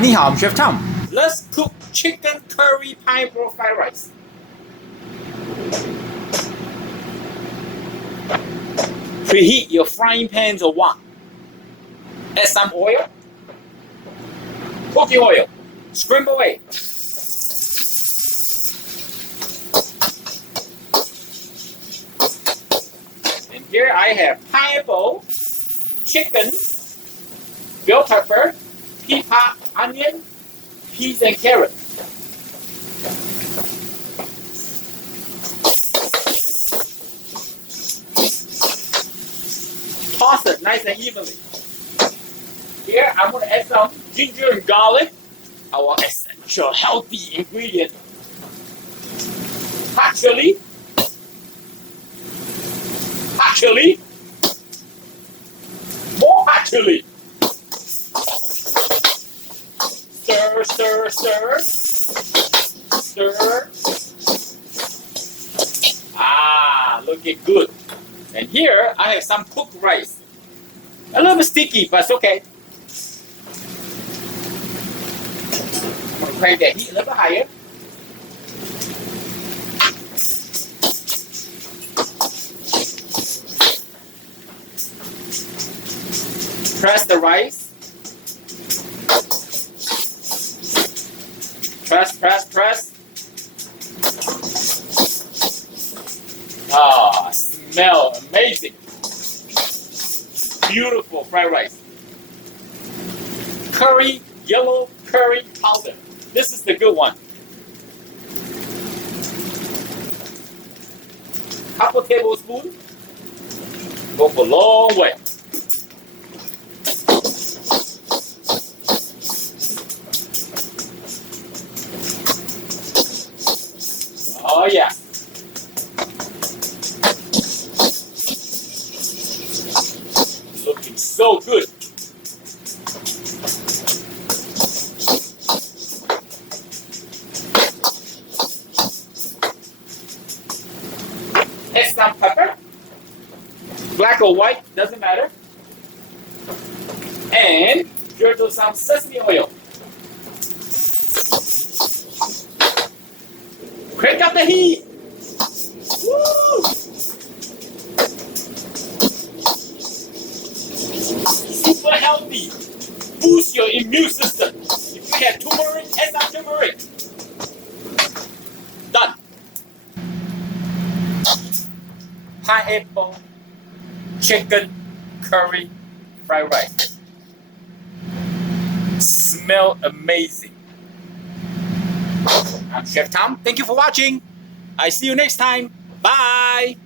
你好, I'm Chef Tom. Let's cook chicken curry pineapple fried rice. Preheat your frying pans or wok. Add some oil. Cooking oil. Scramble egg. And here I have pineapple, chicken, bell pepper, pea pod, onion, peas and carrot. Toss it nice and evenly. Here I'm going to add some ginger and garlic, our essential healthy ingredient. Hot chili. Hot chili. More hot chili. Stir, stir, stir. Stir. Ah, looking good. And here I have some cooked rice. A little bit sticky, but it's okay. I'm going to crank that heat a little bit higher. Press the rice. Press, press, press. Ah, smell amazing. Beautiful fried rice. Curry, yellow curry powder. This is the good one. Couple tablespoons. Go for a long way. Oh yeah. Looking so good. Add some pepper. Black or white, doesn't matter. And drizzle some sesame oil. Crank up the heat. Woo! Super healthy. Boost your immune system. If you have turmeric, add some turmeric. Done. Pineapple, chicken, curry, fried rice. Smell amazing. I'm Chef Tom. Thank you for watching. I see you next time. Bye.